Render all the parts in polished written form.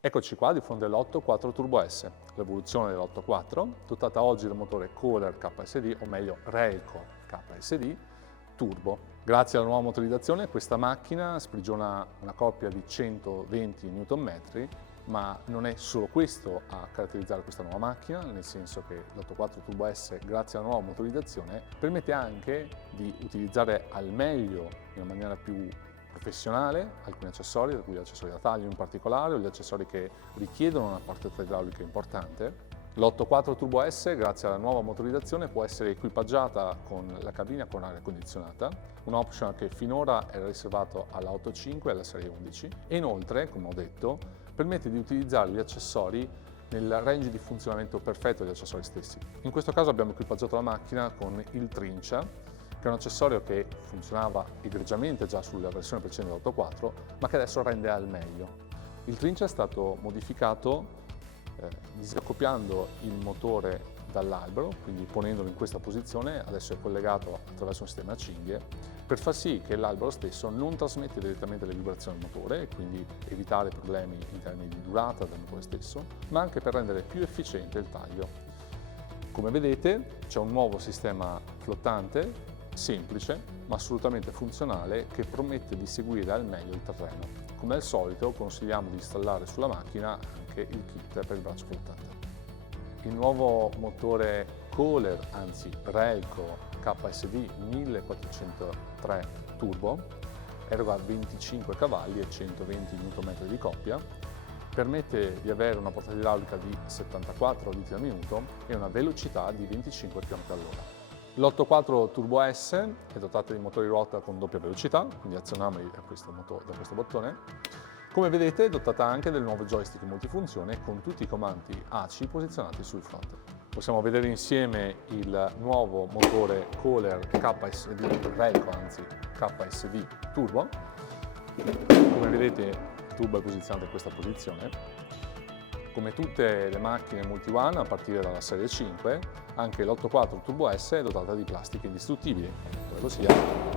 Eccoci qua di fronte all'8.4 Turbo S, l'evoluzione dell'8.4, dotata oggi del motore Kohler KSD, o meglio Railco KSD Turbo. Grazie alla nuova motorizzazione questa macchina sprigiona una coppia di 120 Nm, ma non è solo questo a caratterizzare questa nuova macchina, nel senso che l'8.4 Turbo S, grazie alla nuova motorizzazione, permette anche di utilizzare al meglio, in una maniera più professionale, alcuni accessori, tra cui gli accessori da taglio in particolare, o gli accessori che richiedono una partenza idraulica importante. L'8.4 Turbo S, grazie alla nuova motorizzazione, può essere equipaggiata con la cabina con aria condizionata, un option che finora era riservato alla 8.5 e alla serie 11, e inoltre, come ho detto, permette di utilizzare gli accessori nel range di funzionamento perfetto degli accessori stessi. In questo caso abbiamo equipaggiato la macchina con il Trincia, che è un accessorio che funzionava egregiamente già sulla versione precedente dell'8.4, ma che adesso rende al meglio. Il Trincia è stato modificato disaccoppiando il motore dall'albero, quindi ponendolo in questa posizione. Adesso è collegato attraverso un sistema a cinghie, per far sì che l'albero stesso non trasmette direttamente le vibrazioni al motore e quindi evitare problemi in termini di durata del motore stesso, ma anche per rendere più efficiente il taglio. Come vedete c'è un nuovo sistema flottante, semplice ma assolutamente funzionale, che promette di seguire al meglio il terreno. Come al solito consigliamo di installare sulla macchina anche il kit per il braccio flottante. Il nuovo motore Kohler, anzi Railco KSD 1403 Turbo, eroga 25 cavalli e 120 Nm di coppia, permette di avere una portata idraulica di 74 litri al minuto e una velocità di 25 km/h. L'8.4 Turbo S è dotata di motori ruota con doppia velocità, quindi azionabili da questo bottone. Come vedete è dotata anche del nuovo joystick multifunzione con tutti i comandi ACI posizionati sul fronte. Possiamo vedere insieme il nuovo motore Kohler KSD, Railco anzi, KSD Turbo. Come vedete il turbo è posizionato in questa posizione. Come tutte le macchine Multi-One, a partire dalla serie 5, anche l'8.4 Turbo S è dotata di plastiche indistruttibili, ovvero sia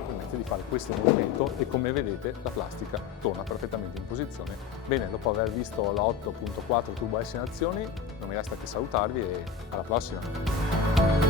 permette di fare questo movimento e, come vedete, la plastica torna perfettamente in posizione. Bene, dopo aver visto la 8.4 Turbo S in azioni, non mi resta che salutarvi e alla prossima!